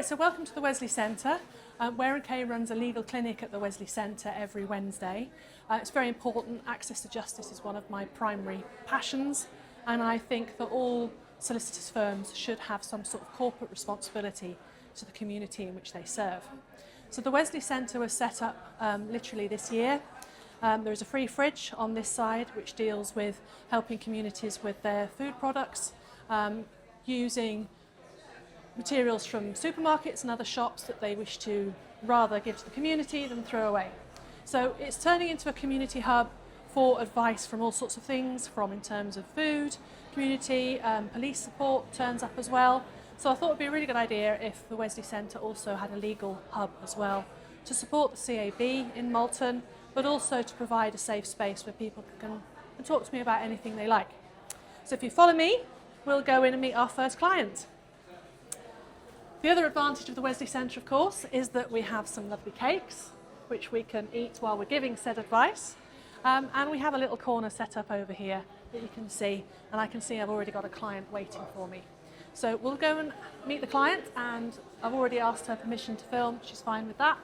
Right, so welcome to the Wesley Centre. Ware Kay runs a legal clinic at the Wesley Centre every Wednesday. It's very important. Access to justice is one of my primary passions, and I think that all solicitors' firms should have some sort of corporate responsibility to the community in which they serve. So the Wesley Centre was set up literally this year. There is a free fridge on this side which deals with helping communities with their food products, using materials from supermarkets and other shops that they wish to rather give to the community than throw away. So it's turning into a community hub for advice from all sorts of things, from in terms of food, community, police support turns up as well. So I thought it would be a really good idea if the Wesley Centre also had a legal hub as well to support the CAB in Malton, but also to provide a safe space where people can talk to me about anything they like. So if you follow me, we'll go in and meet our first client. The other advantage of the Wesley Centre, of course, is that we have some lovely cakes, which we can eat while we're giving said advice. And we have a little corner set up over here that you can see, and I can see I've already got a client waiting for me. So we'll go and meet the client, and I've already asked her permission to film. She's fine with that,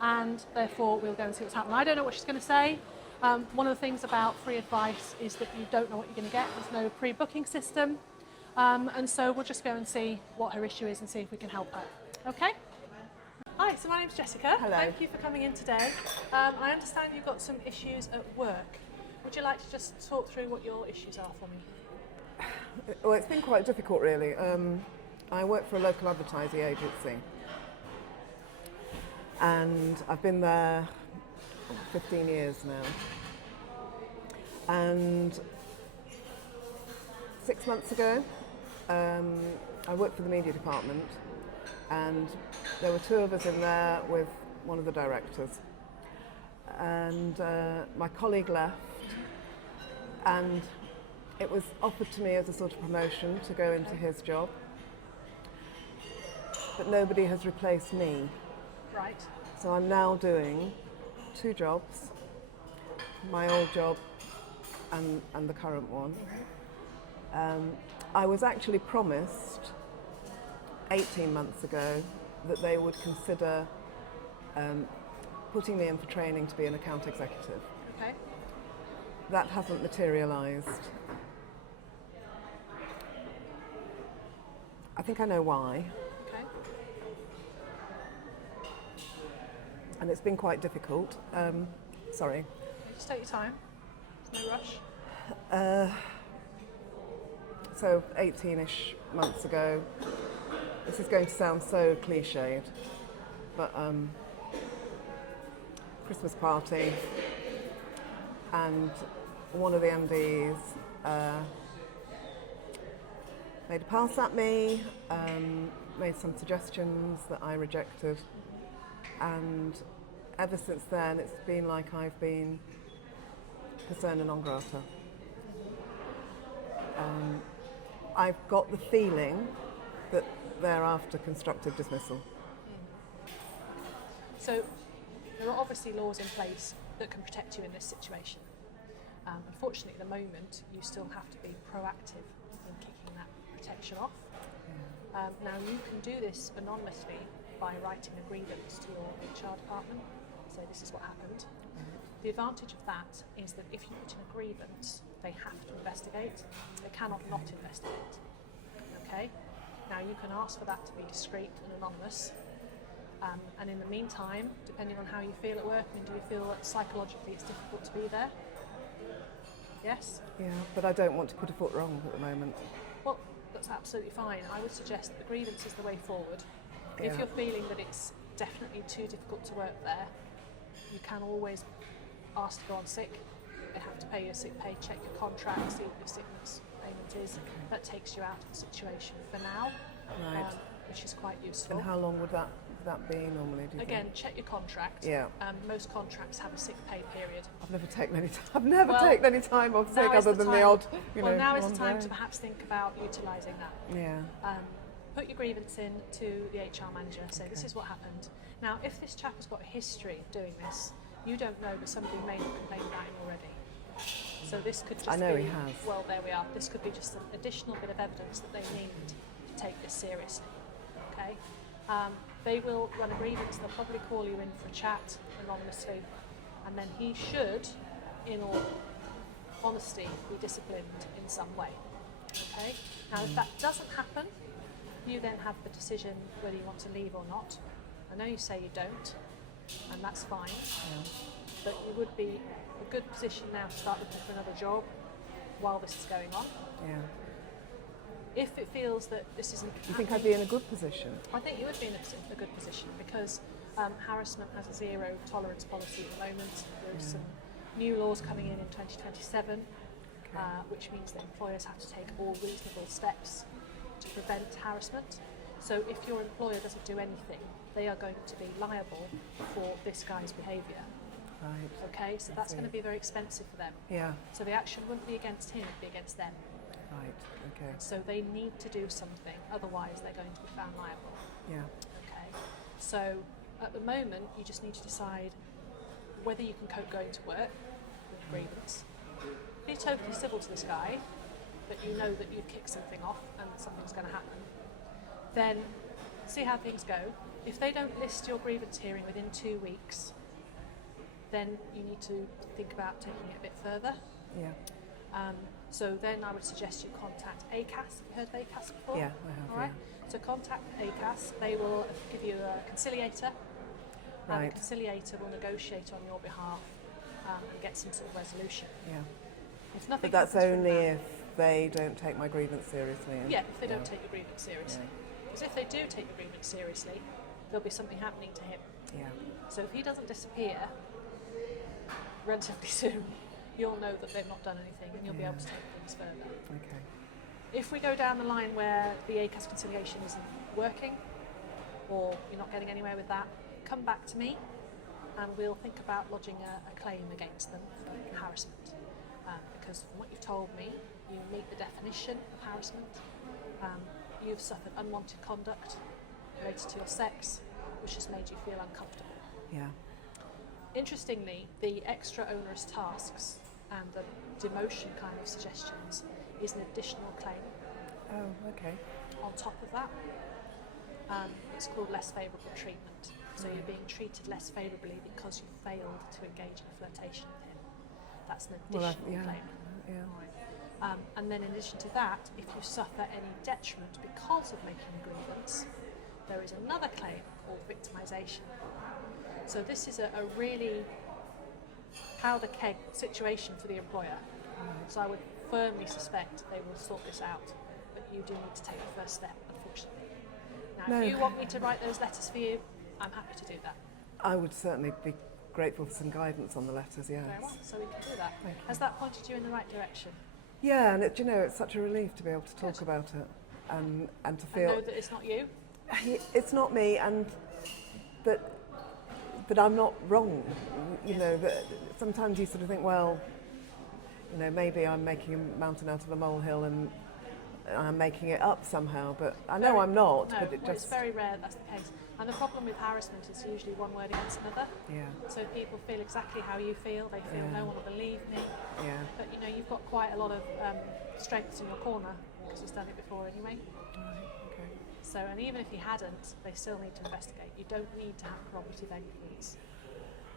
and therefore we'll go and see what's happening. I don't know what she's going to say. One of the things about free advice is that you don't know what you're going to get. There's no pre-booking system. And so we'll just go and see what her issue is and see if we can help her. Okay? Hi, so my name's Jessica. Hello. Thank you for coming in today. I understand you've got some issues at work. Would you like to just talk through what your issues are for me? Well, it's been quite difficult, really. I work for a local advertising agency, and I've been there 15 years now. And 6 months ago, I worked for the media department, and there were two of us in there with one of the directors. And my colleague left, and it was offered to me as a sort of promotion to go into his job. But nobody has replaced me. Right. So I'm now doing two jobs, my old job and the current one. I was actually promised 18 months ago that they would consider putting me in for training to be an account executive. Okay. That hasn't materialised. I think I know why. Okay. And it's been quite difficult. Sorry. Okay, just take your time. There's no rush. So 18-ish months ago, this is going to sound so cliched, but Christmas party, and one of the MDs made a pass at me, made some suggestions that I rejected, and ever since then it's been like I've been persona non grata. I've got the feeling that they're after constructive dismissal. So there are obviously laws in place that can protect you in this situation. Unfortunately, at the moment, you still have to be proactive in kicking that protection off. Now, you can do this anonymously by writing a grievance to your HR department. Say, this is what happened. The advantage of that is that if you put in a grievance, they have to investigate. They cannot not investigate. Okay? Now, you can ask for that to be discreet and anonymous. And in the meantime, depending on how you feel at work, do you feel that psychologically it's difficult to be there? Yes? Yeah, but I don't want to put a foot wrong at the moment. Well, that's absolutely fine. I would suggest that the grievance is the way forward. Yeah. If you're feeling that it's definitely too difficult to work there, you can always ask to go on sick. They have to pay you a sick pay, check your contract, see what your sickness payment is. Okay. That takes you out of the situation for now, right. Which is quite useful. And how long would that be normally, do you Again, think? check your contract. Yeah. Most contracts have a sick pay period. I've never taken any time off sick other than the odd, Well, now is the time to perhaps think about utilising that. Yeah. Put your grievance in to the HR manager, say this is what happened. Now, if this chap has got a history of doing this, you don't know, but somebody may have complained about him already. So this could just I know be, he has. Well, there we are. This could be just an additional bit of evidence that they need to take this seriously. Okay. They will run a grievance, they'll probably call you in for a chat anonymously, and then he should, in all honesty, be disciplined in some way. Okay? Now, if that doesn't happen, you then have the decision whether you want to leave or not. I know you say you don't, and that's fine, but you would be in a good position now to start looking for another job while this is going on. Yeah. If it feels that this isn't Do you think I'd be in a good position? I think you would be in a good position because harassment has a zero tolerance policy at the moment. There's some new laws coming in 2027, which means that employers have to take all reasonable steps to prevent harassment. So if your employer doesn't do anything, they are going to be liable for this guy's behaviour. Right. Okay, so that's going to be very expensive for them. Yeah. So the action wouldn't be against him, it'd be against them. Right. Okay. So they need to do something, otherwise they're going to be found liable. Yeah. Okay. So at the moment, you just need to decide whether you can cope going to work with a grievance. Be totally civil to this guy, but you know that you've kicked something off and something's going to happen. Then see how things go. If they don't list your grievance hearing within 2 weeks, then you need to think about taking it a bit further. Yeah. So then I would suggest you contact ACAS. Have you heard of ACAS before? Yeah, I have. All right. So contact ACAS. They will give you a conciliator. And Right. the conciliator will negotiate on your behalf and get some sort of resolution. Yeah. If nothing But that's happens from only that- if they don't take my grievance seriously. Yeah, if they don't take your grievance seriously. Because if they do take your grievance seriously, there'll be something happening to him. Yeah. So if he doesn't disappear relatively soon, you'll know that they've not done anything and you'll be able to take things further. Okay. If we go down the line where the ACAS conciliation isn't working or you're not getting anywhere with that, come back to me and we'll think about lodging a claim against them for harassment. Because from what you've told me, you meet the definition of harassment. You've suffered unwanted conduct related to your sex, which has made you feel uncomfortable. Yeah. Interestingly, the extra onerous tasks and the demotion kind of suggestions is an additional claim Oh, okay. on top of that. It's called less favourable treatment. So you're being treated less favourably because you failed to engage in flirtation with him. That's an additional claim. Yeah. And then in addition to that, if you suffer any detriment because of making a grievance, there is another claim called victimisation. So this is a really powder keg situation for the employer. So I would firmly suspect they will sort this out, but you do need to take the first step, unfortunately. Now, if you want me to write those letters for you, I'm happy to do that. I would certainly be grateful for some guidance on the letters, yes. Very well, so we can do that. Thank you. Has that pointed you in the right direction? Yeah, and it's such a relief to be able to talk about it and to And feel know that it's not you? it's not me, and that I'm not wrong. You know, that sometimes you sort of think, well, you know, maybe I'm making a mountain out of a molehill and I'm making it up somehow, but I know I'm not. No, but it well, just it's very rare that's the case. And the problem with harassment is usually one word against another. yeah, So people feel exactly how you feel. They feel no one will believe me. yeah. But you know, you've got quite a lot of strengths in your corner because you've done it before anyway. Right, okay. So, and even if you hadn't, they still need to investigate. You don't need to have corroborative evidence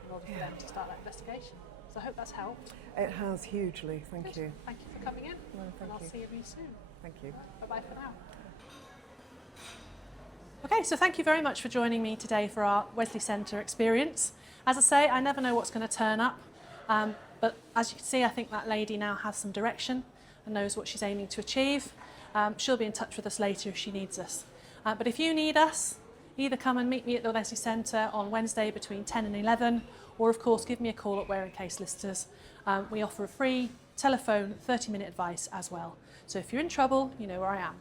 in order for them to start that investigation. So I hope that's helped. It has hugely. Thank Good. you. Thank you for coming in. No, thank and I'll you. see you really soon. Thank you. Bye-bye for now. Okay, so thank you very much for joining me today for our Wesley Centre experience. As I say, I never know what's going to turn up, but as you can see, I think that lady now has some direction and knows what she's aiming to achieve. She'll be in touch with us later if she needs us. But if you need us, either come and meet me at the Wesley Centre on Wednesday between 10 and 11, or of course give me a call at Ware Kay Solicitors. We offer a free telephone 30-minute advice as well. So if you're in trouble, you know where I am.